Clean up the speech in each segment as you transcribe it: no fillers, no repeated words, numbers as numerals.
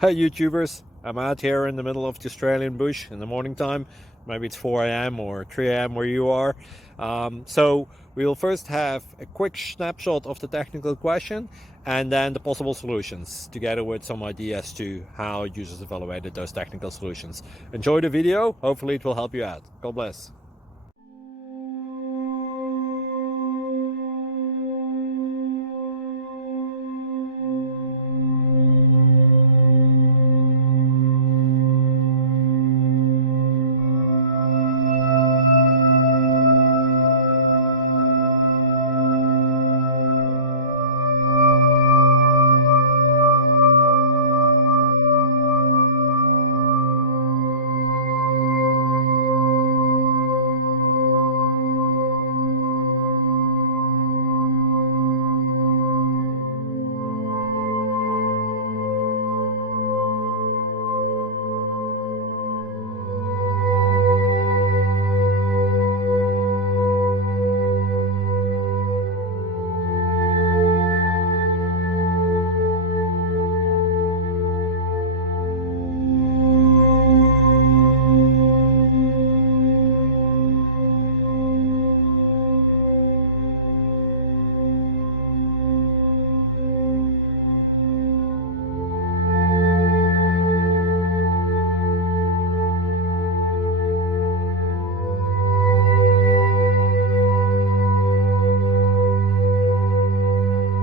Hey YouTubers, I'm out here in the middle of the Australian bush in the morning time. Maybe it's 4 a.m. or 3 a.m. where you are. So we will first have a quick snapshot of the technical question and then the possible solutions, together with some ideas to how users evaluated those technical solutions. Enjoy the video, hopefully it will help you out. God bless.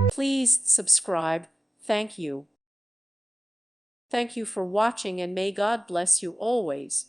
Please subscribe. Thank you. Thank you for watching, and may God bless you always.